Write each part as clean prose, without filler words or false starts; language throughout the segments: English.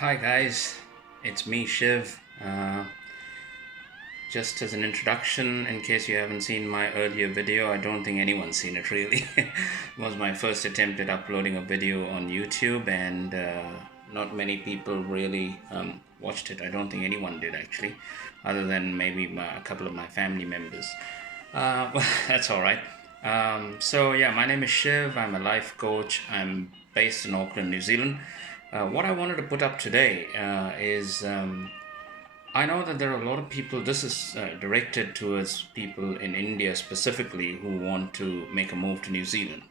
Hi guys, it's me Shiv. Just as an introduction, in case you haven't seen my earlier video, I don't think anyone's seen it really. It was my first attempt at uploading a video on YouTube, and not many people really watched it. I don't think anyone did actually, other than maybe a couple of my family members. Well, that's all right. So, my name is Shiv. I'm a life coach. I'm based in Auckland, New Zealand. What I wanted to put up today is I know that there are a lot of people, this is directed towards people in India specifically who want to make a move to New Zealand.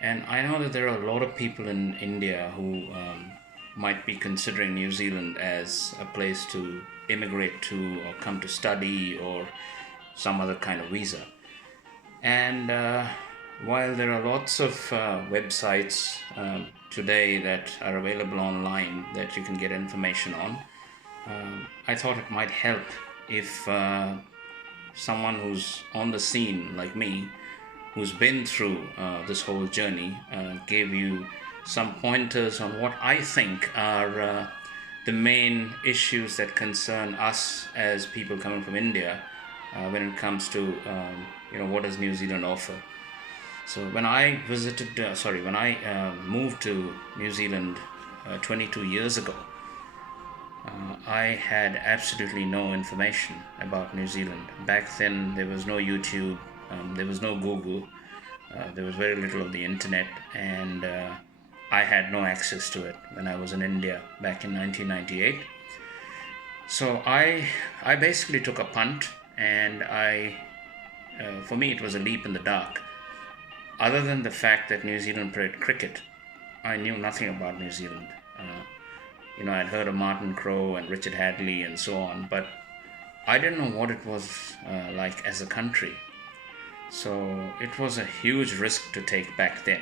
And I know that there are a lot of people in India who might be considering New Zealand as a place to immigrate to or come to study or some other kind of visa. And while there are lots of websites today that are available online that you can get information on, I thought it might help if someone who's on the scene like me, who's been through this whole journey, gave you some pointers on what I think are the main issues that concern us as people coming from India when it comes to what does New Zealand offer. So when I moved to New Zealand 22 years ago, I had absolutely no information about New Zealand. Back then, there was no YouTube, there was no Google, there was very little of the internet, and I had no access to it when I was in India back in 1998. So I basically took a punt, and for me, it was a leap in the dark. Other than the fact that New Zealand played cricket, I knew nothing about New Zealand. Uh, I'd heard of Martin Crowe and Richard Hadley and so on, but I didn't know what it was like as a country. So it was a huge risk to take back then.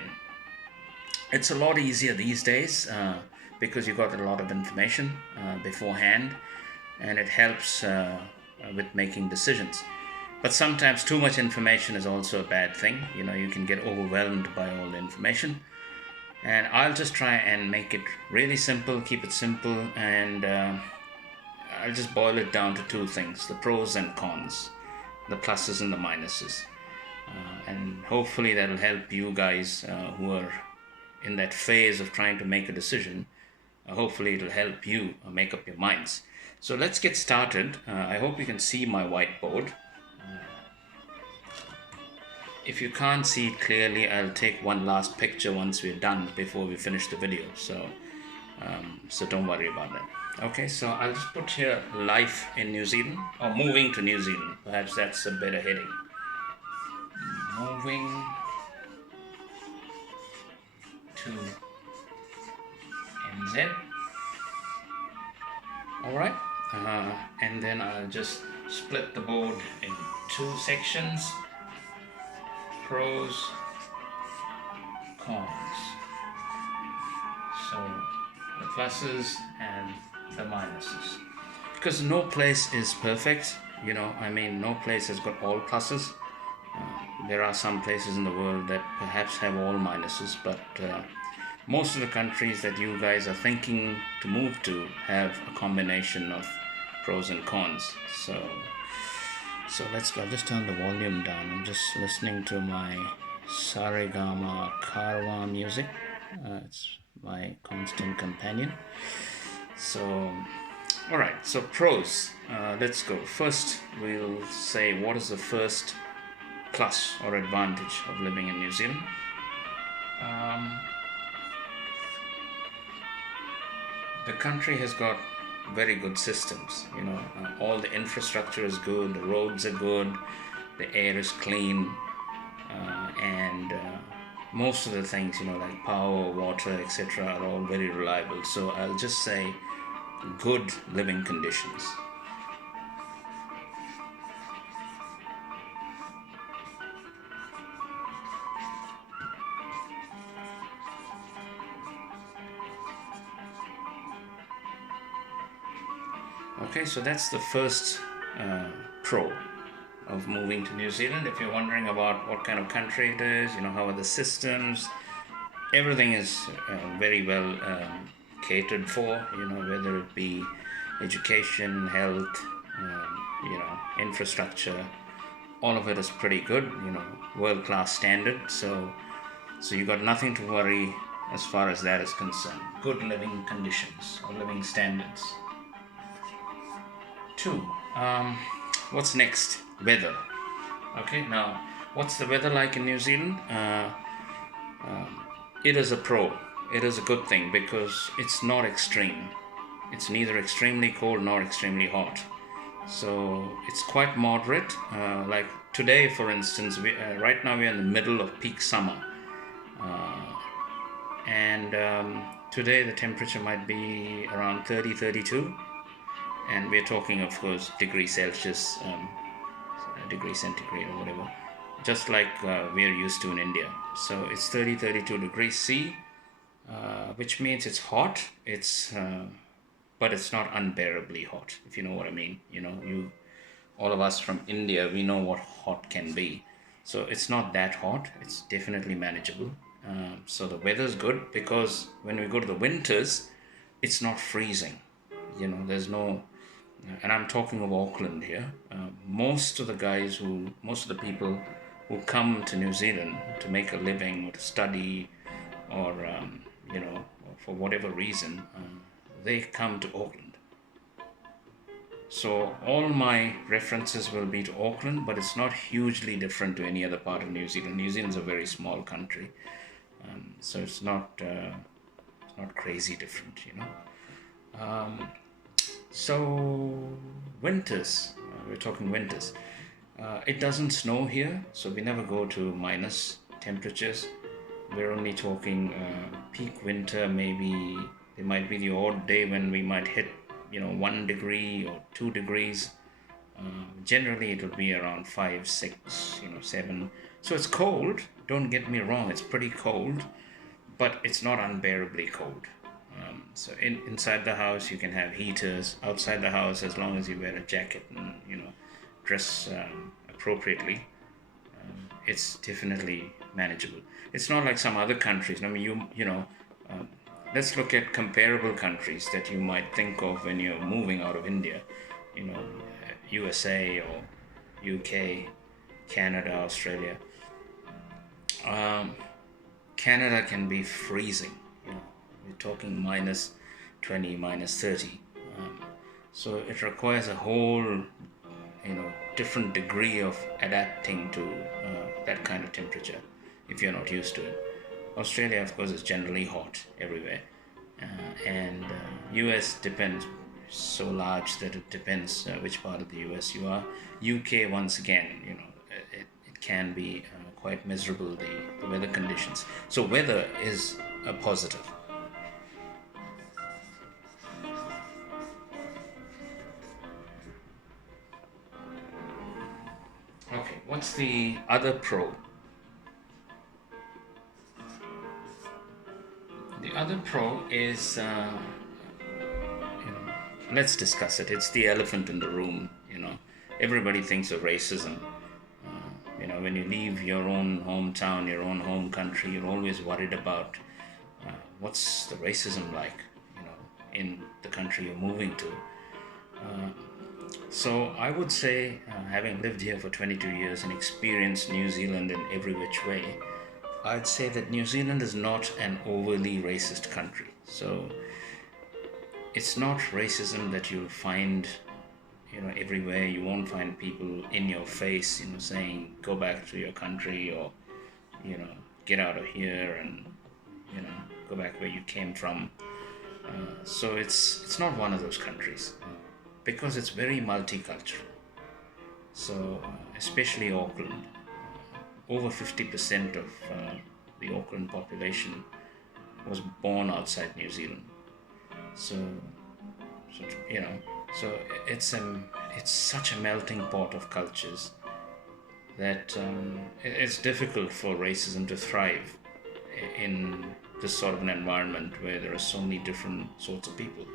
It's a lot easier these days because you got a lot of information beforehand, and it helps with making decisions. But sometimes too much information is also a bad thing. You can get overwhelmed by all the information. And I'll just try and make it really simple, keep it simple, and I'll just boil it down to two things: the pros and cons, the pluses and the minuses. And hopefully that'll help you guys who are in that phase of trying to make a decision. Hopefully it'll help you make up your minds. So let's get started. I hope you can see my whiteboard. If you can't see it clearly, I'll take one last picture once we're done before we finish the video. So don't worry about that. Okay, so I'll just put here life in New Zealand or moving to New Zealand. Perhaps that's a better heading. Moving to NZ. All right, and then I'll just split the board in two sections: pros, cons. So the pluses and the minuses. Because no place is perfect, no place has got all pluses. There are some places in the world that perhaps have all minuses, but most of the countries that you guys are thinking to move to have a combination of pros and cons. So let's go. I'll just turn the volume down. I'm just listening to my Saregama Karwa music. It's my constant companion. So, all right. So pros. Let's go. First, we'll say what is the first plus or advantage of living in New Zealand. The country has got very good systems. All the infrastructure is good, the roads are good, the air is clean, and most of the things, like power, water, etc., are all very reliable. So I'll just say good living conditions. Okay, so that's the first pro of moving to New Zealand. If you're wondering about what kind of country it is, how are the systems, everything is very well catered for, whether it be education, health, infrastructure. All of it is pretty good, world-class standard. So you got nothing to worry as far as that is concerned. Good living conditions or living standards. Two, what's next? Weather. Okay, now what's the weather like in New Zealand? It is a pro. It is a good thing because it's not extreme. It's neither extremely cold nor extremely hot. So it's quite moderate. Like today, for instance, right now we're in the middle of peak summer. And today the temperature might be around 30, 32. And we're talking, of course, degrees Celsius, degree centigrade or whatever, just like we're used to in India. So it's 30, 32 degrees C, which means it's hot. But it's not unbearably hot, if you know what I mean. All of us from India, we know what hot can be. So it's not that hot. It's definitely manageable. So the weather's good because when we go to the winters, it's not freezing. There's no, and I'm talking of Auckland here. Most of the people who come to New Zealand to make a living or to study or, for whatever reason, they come to Auckland. So all my references will be to Auckland, but it's not hugely different to any other part of New Zealand. New Zealand's a very small country, so it's not crazy different, So winters, we're talking winters. It doesn't snow here, so we never go to minus temperatures. We're only talking peak winter. Maybe there might be the odd day when we might hit 1 degree or 2 degrees. Generally it will be around 5, 6, 7. So it's cold, don't get me wrong, it's pretty cold, but it's not unbearably cold. So inside the house you can have heaters. Outside the house, as long as you wear a jacket and dress appropriately, it's definitely manageable. It's not like some other countries. I mean, let's look at comparable countries that you might think of when you're moving out of India. USA or UK, Canada, Australia. Canada can be freezing. We're talking minus 20, minus 30. So it requires a whole, different degree of adapting to that kind of temperature if you're not used to it. Australia, of course, is generally hot everywhere. And US depends, so large that it depends which part of the US you are. UK, once again, it can be quite miserable, the weather conditions. So weather is a positive. Okay, what's the other pro? The other pro is, let's discuss it. It's the elephant in the room. Everybody thinks of racism. When you leave your own hometown, your own home country, you're always worried about what's the racism like, in the country you're moving to. So I would say, having lived here for 22 years and experienced New Zealand in every which way, I'd say that New Zealand is not an overly racist country. So it's not racism that you'll find, everywhere. You won't find people in your face, saying, go back to your country, or, get out of here and, go back where you came from. So it's not one of those countries because it's very multicultural. So especially Auckland, over 50% of the Auckland population was born outside New Zealand. So it's such a melting pot of cultures that it's difficult for racism to thrive in this sort of an environment where there are so many different sorts of people.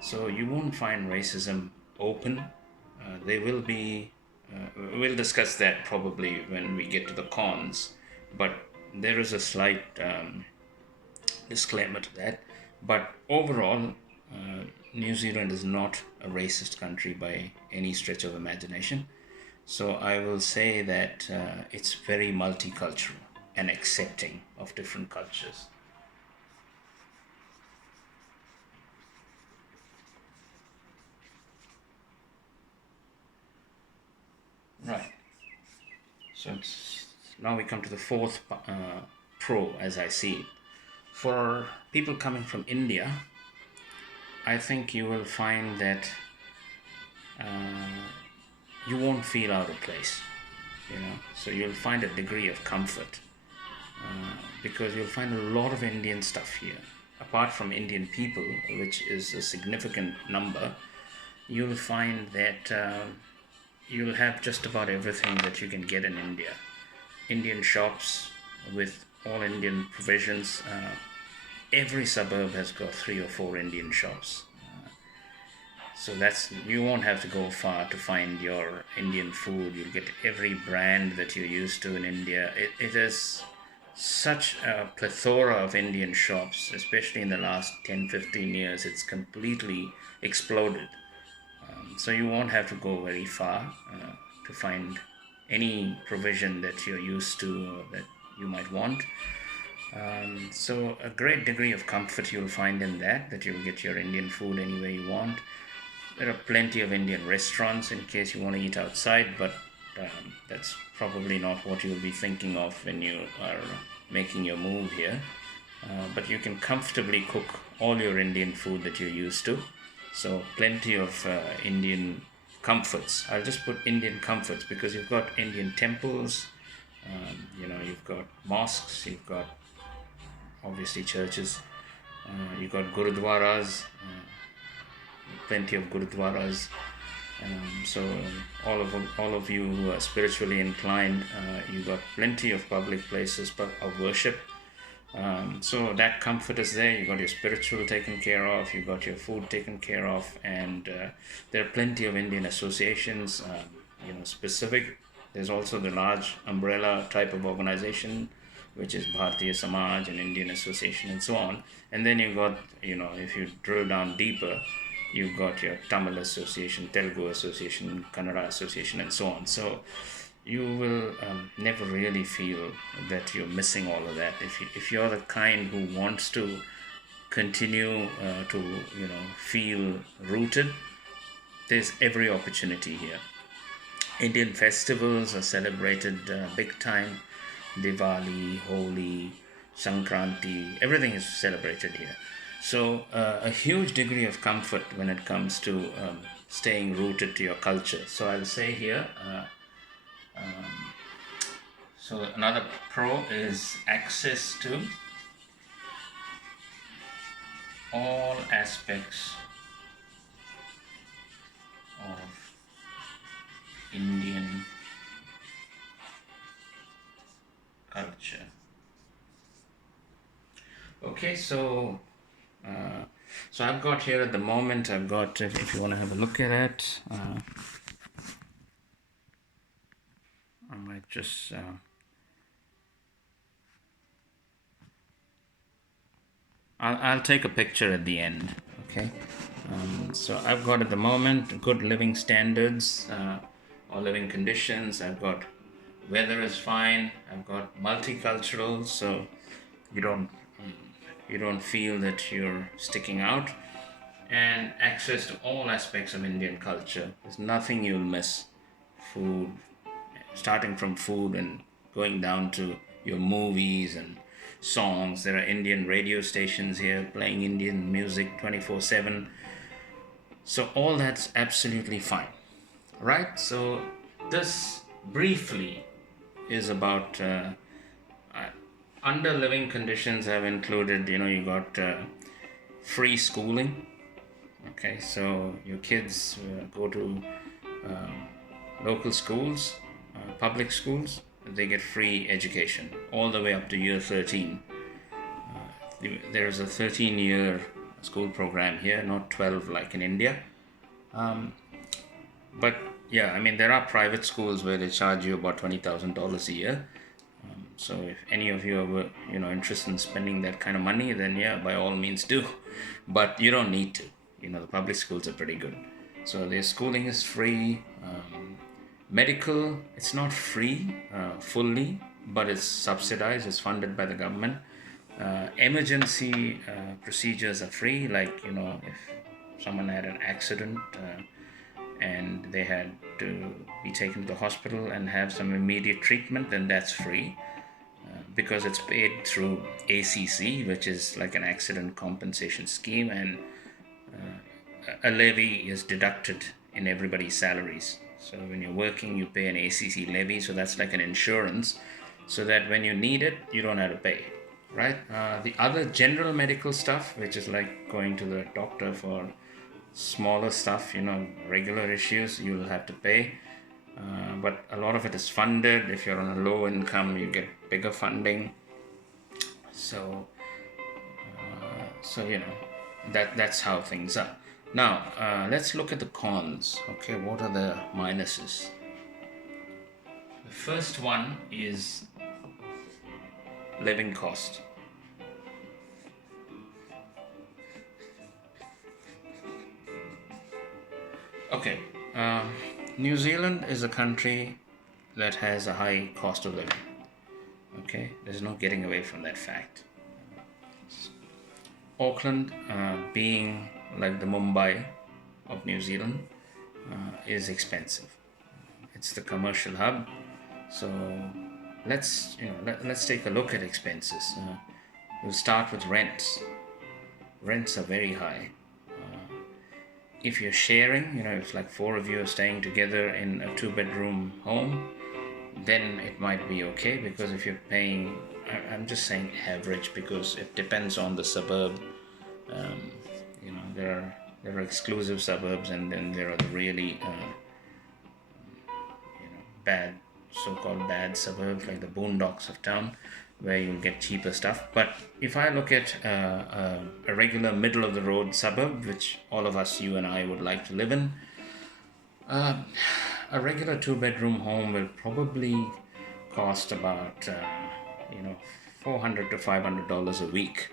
So you won't find racism open. There will be, we'll discuss that probably when we get to the cons, but there is a slight disclaimer to that. But overall, New Zealand is not a racist country by any stretch of imagination. So I will say that it's very multicultural and accepting of different cultures. Right. So now we come to the fourth pro, as I see it. For people coming from India, I think you will find that you won't feel out of place, So you'll find a degree of comfort because you'll find a lot of Indian stuff here. Apart from Indian people, which is a significant number, you'll find that you'll have just about everything that you can get in India. Indian shops with all Indian provisions. Every suburb has got 3 or 4 Indian shops. So you won't have to go far to find your Indian food. You'll get every brand that you're used to in India. It is such a plethora of Indian shops, especially in the last 10-15 years. It's completely exploded. So you won't have to go very far to find any provision that you're used to or that you might want. So a great degree of comfort you'll find in that you'll get your Indian food anywhere you want. There are plenty of Indian restaurants in case you want to eat outside, but that's probably not what you'll be thinking of when you are making your move here. But you can comfortably cook all your Indian food that you're used to. So plenty of Indian comforts. I'll just put Indian comforts because you've got Indian temples, you've got mosques, you've got obviously churches, you've got gurudwaras, plenty of gurudwaras. So all of you who are spiritually inclined, you've got plenty of public places of worship. So that comfort is there. You got your spiritual taken care of, you got your food taken care of, and there are plenty of Indian associations, specific. There's also the large umbrella type of organization, which is Bharatiya Samaj and Indian Association and so on. And then you got, if you drill down deeper, you've got your Tamil Association, Telugu Association, Kannada Association, and so on. So you will never really feel that you're missing all of that. If you're the kind who wants to continue to feel rooted, there's every opportunity here. Indian festivals are celebrated big time. Diwali, Holi, Sankranti, everything is celebrated here. So a huge degree of comfort when it comes to staying rooted to your culture. So I'll say here, so another pro is access to all aspects of Indian culture. Okay, so I've got here at the moment, I've got, if you want to have a look at it, I might just I'll take a picture at the end. Okay, so I've got at the moment good living standards or living conditions. I've got weather is fine. I've got multicultural, so you don't feel that you're sticking out, and access to all aspects of Indian culture. There's nothing you'll miss. Food, starting from food and going down to your movies and songs. There are Indian radio stations here playing Indian music 24/7. So all that's absolutely fine, right? So this briefly is about under living conditions. I've included, you got free schooling. Okay, so your kids go to local schools, public schools. They get free education all the way up to year 13. There is a 13-year school program here, not 12 like in India. But yeah, I mean, there are private schools where they charge you about $20,000 a year. So if any of you are interested in spending that kind of money, then yeah, by all means do. But you don't need to. The public schools are pretty good. So their schooling is free. Medical, it's not free fully, but it's subsidized. It's funded by the government. Emergency procedures are free. Like if someone had an accident. And they had to be taken to the hospital and have some immediate treatment, then that's free because it's paid through ACC, which is like an accident compensation scheme, and a levy is deducted in everybody's salaries. So when you're working, you pay an ACC levy, so that's like an insurance, so that when you need it, you don't have to pay, right? The other general medical stuff, which is like going to the doctor for smaller stuff, regular issues, you'll have to pay. But a lot of it is funded. If you're on a low income, you get bigger funding. So that's how things are. Now, let's look at the cons. Okay, what are the minuses? The first one is living cost. Okay, New Zealand is a country that has a high cost of living. Okay, there's no getting away from that fact. Auckland, being like the Mumbai of New Zealand, is expensive. It's the commercial hub. So let's take a look at expenses. We'll start with rents. Rents are very high. If you're sharing, if like 4 of you are staying together in a 2-bedroom home, then it might be okay, because if you're paying, I'm just saying average because it depends on the suburb. There are exclusive suburbs, and then there are the really bad, so-called bad suburbs, like the boondocks of town, where you'll get cheaper stuff. But if I look at a regular middle-of-the-road suburb, which all of us, you and I, would like to live in, a regular 2-bedroom home will probably cost about $400 to $500 a week.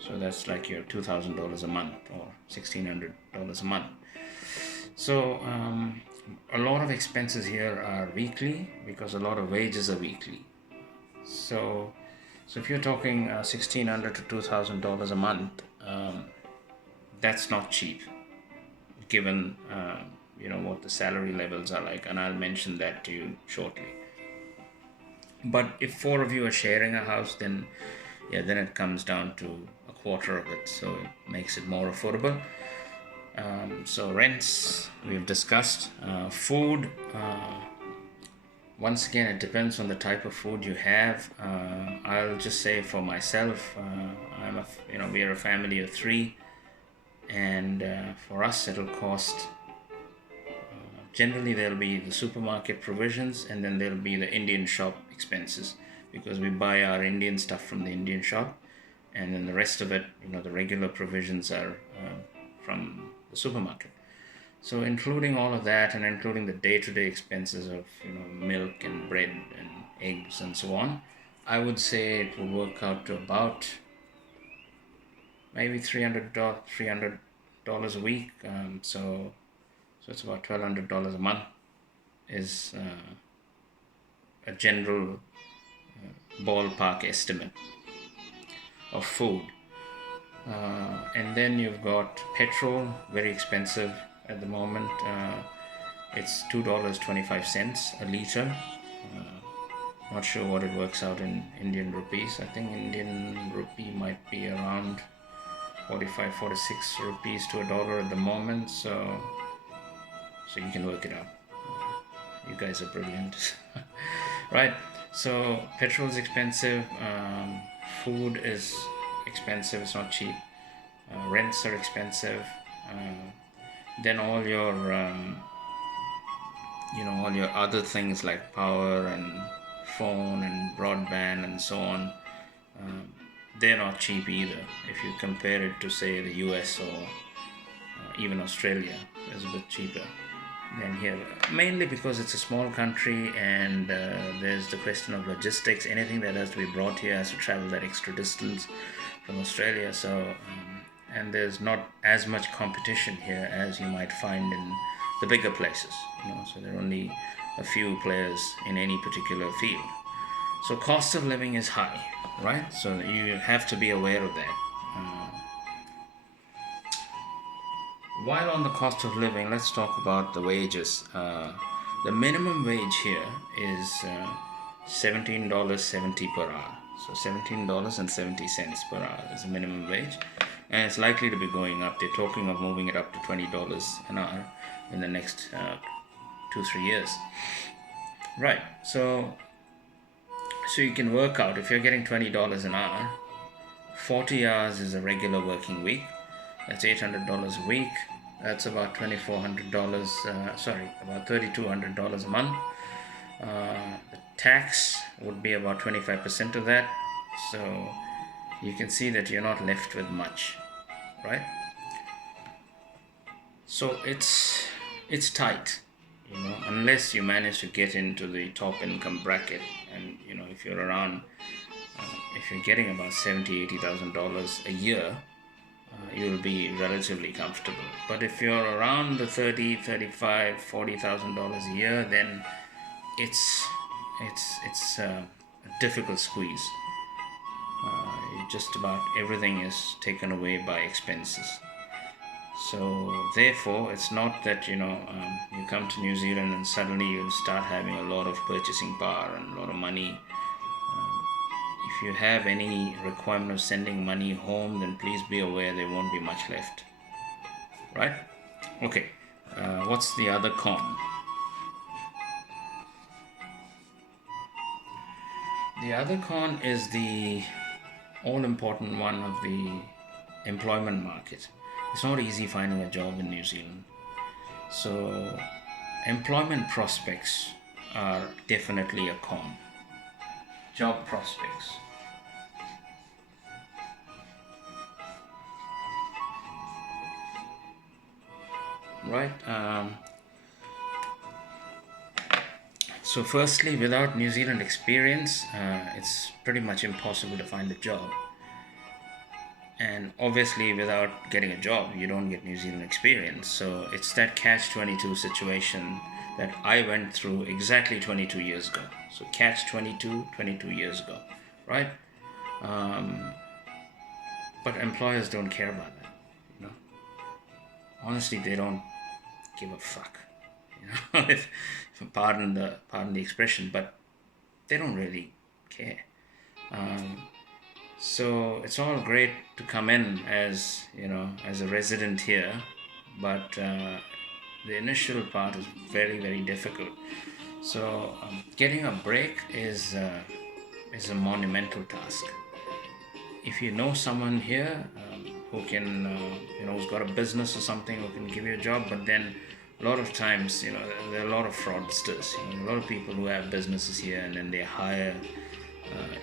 So that's like your $2,000 a month or $1,600 a month. So a lot of expenses here are weekly, because a lot of wages are weekly. So if you're talking $1,600 to $2,000 a month, that's not cheap, given what the salary levels are like, and I'll mention that to you shortly. But if 4 of you are sharing a house, then it comes down to a quarter of it, so it makes it more affordable. So rents, we've discussed. Food, once again, it depends on the type of food you have. I'll just say for myself, we are a family of 3, and for us it'll cost, generally there'll be the supermarket provisions, and then there'll be the Indian shop expenses, because we buy our Indian stuff from the Indian shop, and then the rest of it, the regular provisions are from the supermarket. So including all of that, and including the day-to-day expenses of milk and bread and eggs and so on, I would say it will work out to about maybe $300 a week. So it's about $1,200 a month is a general ballpark estimate of food. And then you've got petrol, very expensive at the moment. It's $2.25 a liter. Not sure what it works out in Indian rupees. I think Indian rupee might be around 46 rupees to $1 at the moment. So you can work it out. You guys are brilliant. Right? So petrol is expensive. Food is expensive. It's not cheap. Rents are expensive. Then all your all your other things like power and phone and broadband and so on, they're not cheap either. If you compare it to, say, the US or even Australia, it's a bit cheaper. than here, mainly because it's a small country, and there's the question of logistics. Anything that has to be brought here has to travel that extra distance from Australia. And there's not as much competition here as you might find in the bigger places, so there are only a few players in any particular field. So cost of living is high, right? So you have to be aware of that. While on the cost of living, let's talk about the wages. The minimum wage here is $17.70 per hour. So $17.70 per hour is the minimum wage, and it's likely to be going up. They're talking of moving it up to $20 an hour in the next 2-3 years. Right. So you can work out, if you're getting $20 an hour, 40 hours is a regular working week. That's $800 a week. That's about $2,400. About $3,200 a month. The tax would be about 25% of that. So you can see that you're not left with much, right? So it's tight, unless you manage to get into the top income bracket, and if you're around, if you're getting about $70,000-$80,000 a year, you'll be relatively comfortable. But if you're around the $30,000, $35,000, $40,000 a year, then it's a difficult squeeze. Just about everything is taken away by expenses. So therefore, it's not that you come to New Zealand and suddenly you'll start having a lot of purchasing power and a lot of money. If you have any requirement of sending money home, then please be aware there won't be much left. Right? Okay. What's the other con? The other con is the all-important one of the employment market. It's not easy finding a job in New Zealand. So employment prospects are definitely a con. Job prospects. Right. So firstly, without New Zealand experience, it's pretty much impossible to find a job. And obviously, without getting a job, you don't get New Zealand experience. So it's that catch-22 situation that I went through exactly 22 years ago. So catch-22, 22 years ago, right? But employers don't care about that. Honestly, they don't give a fuck. If pardon the expression, but they don't really care. So it's all great to come in as a resident here, but the initial part is very, very difficult. So getting a break is a monumental task. If you know someone here who can, who's got a business or something, who can give you a job, but then a lot of times, there are a lot of fraudsters. A lot of people who have businesses here, and then they hire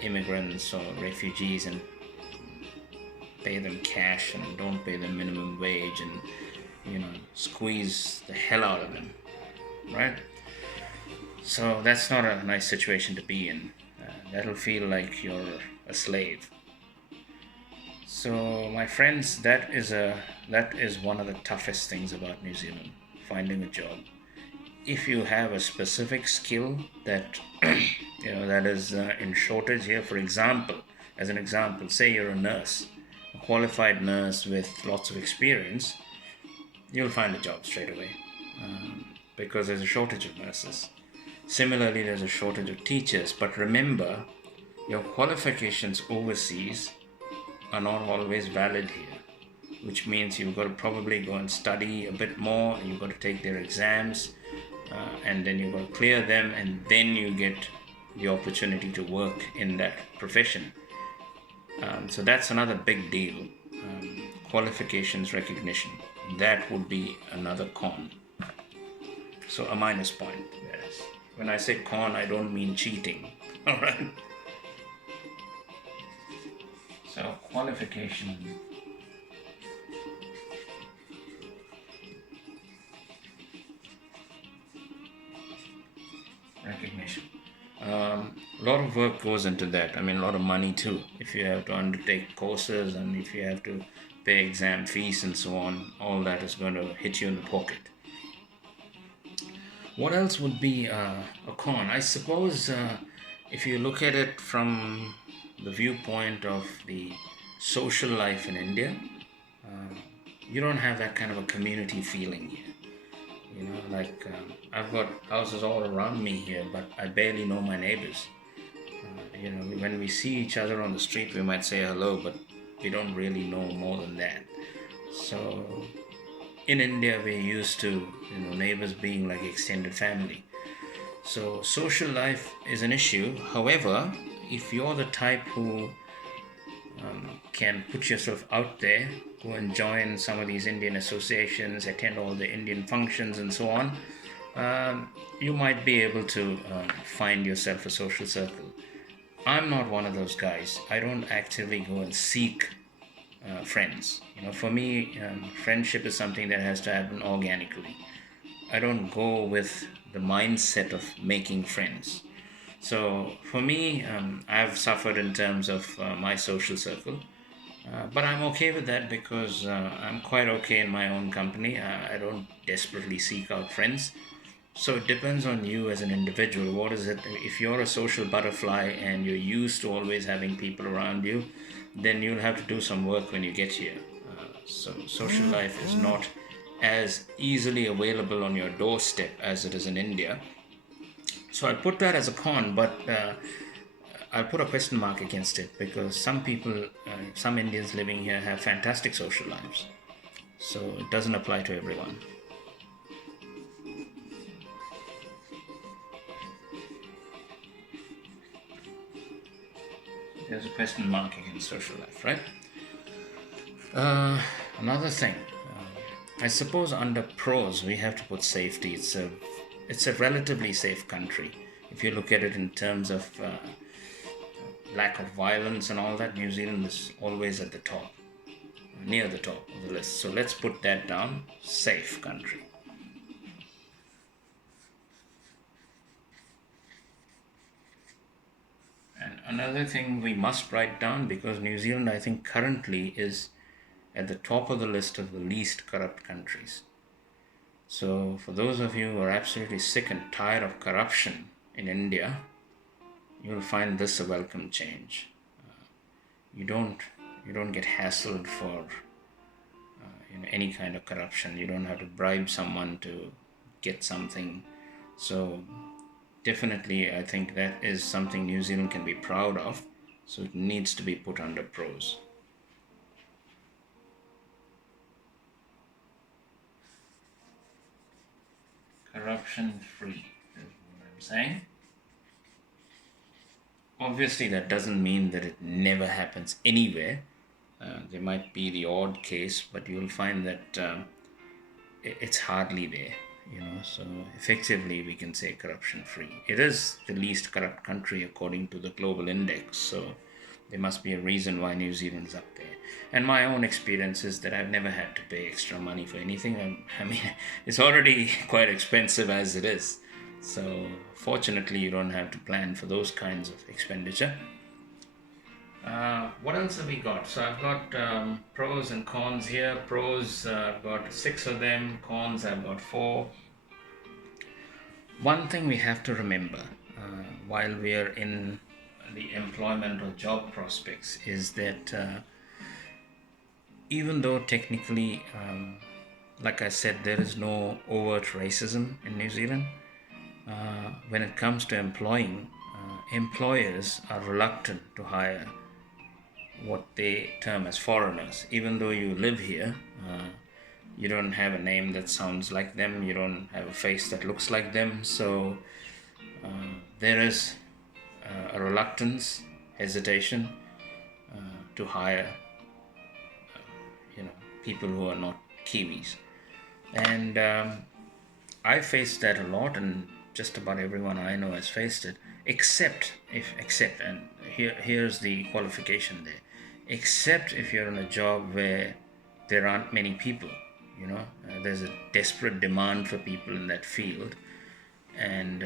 immigrants or refugees and pay them cash and don't pay them minimum wage, and squeeze the hell out of them, right? So that's not a nice situation to be in. That'll feel like you're a slave. So my friends, that is one of the toughest things about New Zealand, finding a job. If you have a specific skill that that is in shortage here, for example, as an example, say you're a nurse, a qualified nurse with lots of experience, you'll find a job straight away because there's a shortage of nurses. Similarly, there's a shortage of teachers, but remember, your qualifications overseas are not always valid here, which means you've got to probably go and study a bit more, you've got to take their exams, and then you've got to clear them, and then you get the opportunity to work in that profession. So that's another big deal. Qualifications recognition, that would be another con. So a minus point, yes. When I say con, I don't mean cheating. All right. So qualification. lot of work goes into that. I mean, a lot of money too. If you have to undertake courses and if you have to pay exam fees and so on, all that is going to hit you in the pocket. What else would be a con? I suppose if you look at it from the viewpoint of the social life in India, you don't have that kind of a community feeling here. You know, like I've got houses all around me here, but I barely know my neighbors. You know, when we see each other on the street, we might say hello, but we don't really know more than that. So in India, we're used to, you know, neighbors being like extended family. So social life is an issue. However, if you're the type who can put yourself out there, go and join some of these Indian associations, attend all the Indian functions and so on, you might be able to find yourself a social circle. I'm not one of those guys. I don't actively go and seek friends. You know, for me, friendship is something that has to happen organically. I don't go with the mindset of making friends. So for me, I've suffered in terms of my social circle, but I'm okay with that because I'm quite okay in my own company. I don't desperately seek out friends. So it depends on you as an individual. What is it? If you're a social butterfly and you're used to always having people around you, then you'll have to do some work when you get here. So social life is not as easily available on your doorstep as it is in India. So I put that as a con, but I'll put a question mark against it because some people, some Indians living here have fantastic social lives. So it doesn't apply to everyone. There's a question mark against social life, right? Another thing, I suppose under pros we have to put safety. It's a relatively safe country. If you look at it in terms of lack of violence and all that, New Zealand is always at the top, near the top of the list. So let's put that down. Safe country. And another thing we must write down, because New Zealand, I think, currently is at the top of the list of the least corrupt countries. So for those of you who are absolutely sick and tired of corruption in India, you'll find this a welcome change. You don't get hassled for any kind of corruption. You don't have to bribe someone to get something. So definitely, I think that is something New Zealand can be proud of. So it needs to be put under pros. Corruption free is what I'm saying. Obviously, that doesn't mean that it never happens anywhere. There might be the odd case, but you'll find that it's hardly there. You know, so effectively we can say corruption free. It is the least corrupt country according to the global index, so there must be a reason why New Zealand's up there. And my own experience is that I've never had to pay extra money for anything. I mean, it's already quite expensive as it is. So fortunately, you don't have to plan for those kinds of expenditure. What else have we got? So I've got pros and cons here. Pros, I've got 6 of them. Cons, I've got 4. One thing we have to remember while we are in the employment or job prospects is that even though technically, like I said, there is no overt racism in New Zealand, when it comes to employing, employers are reluctant to hire what they term as foreigners. Even though you live here, you don't have a name that sounds like them, you don't have a face that looks like them, so there is a reluctance, hesitation to hire people who are not Kiwis. And I faced that a lot, and just about everyone I know has faced it, except, and here's the qualification there, except if you're in a job where there aren't many people, there's a desperate demand for people in that field, and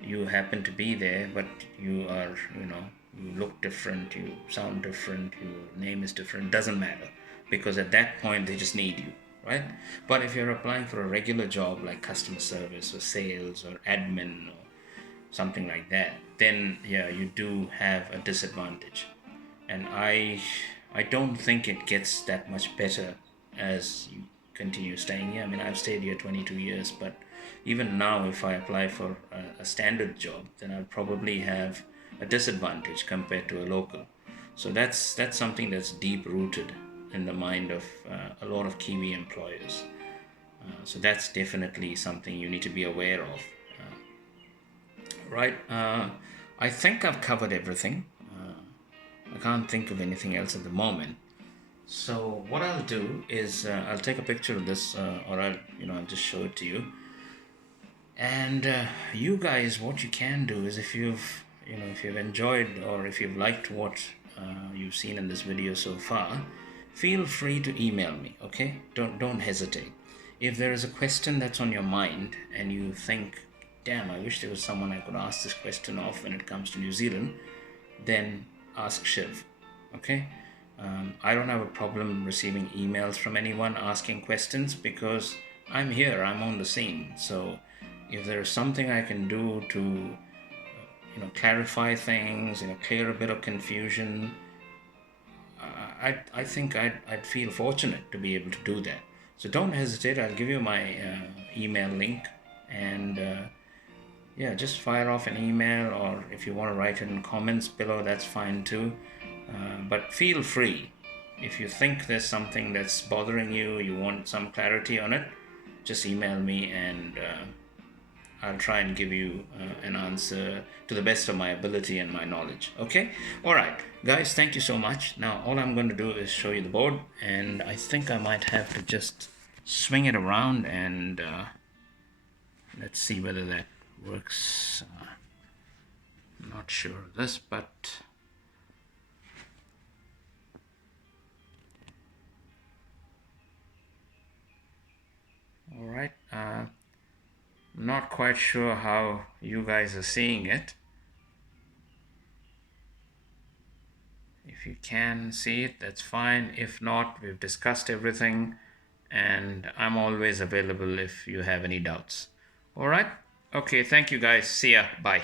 you happen to be there, but you are, you look different, you sound different, your name is different, doesn't matter, because at that point they just need you, right? But if you're applying for a regular job like customer service or sales or admin or something like that, then yeah, you do have a disadvantage. And I don't think it gets that much better as you continue staying here. I mean, I've stayed here 22 years, but even now, if I apply for a standard job, then I'll probably have a disadvantage compared to a local. So that's something that's deep rooted in the mind of a lot of Kiwi employers. So that's definitely something you need to be aware of. Right. I think I've covered everything. I can't think of anything else at the moment. So what I'll do is I'll take a picture of this, or I'll just show it to you. And you guys, what you can do is if you've enjoyed or if you've liked what you've seen in this video so far, feel free to email me. Okay, don't hesitate. If there is a question that's on your mind and you think, damn, I wish there was someone I could ask this question of when it comes to New Zealand, then ask Shiv. Okay. I don't have a problem receiving emails from anyone asking questions because I'm here, I'm on the scene. So if there's something I can do to clarify things, clear a bit of confusion, I think I'd feel fortunate to be able to do that. So don't hesitate. I'll give you my email link, and yeah, just fire off an email, or if you want to write it in comments below, that's fine too. But feel free. If you think there's something that's bothering you, you want some clarity on it, just email me, and I'll try and give you an answer to the best of my ability and my knowledge. Okay? Alright, guys, thank you so much. Now, all I'm going to do is show you the board, and I think I might have to just swing it around, and let's see whether that works. I'm not sure of this, but alright. Not quite sure how you guys are seeing it. If you can see it, that's fine. If not, we've discussed everything, and I'm always available if you have any doubts. Alright? Okay, thank you guys. See ya. Bye.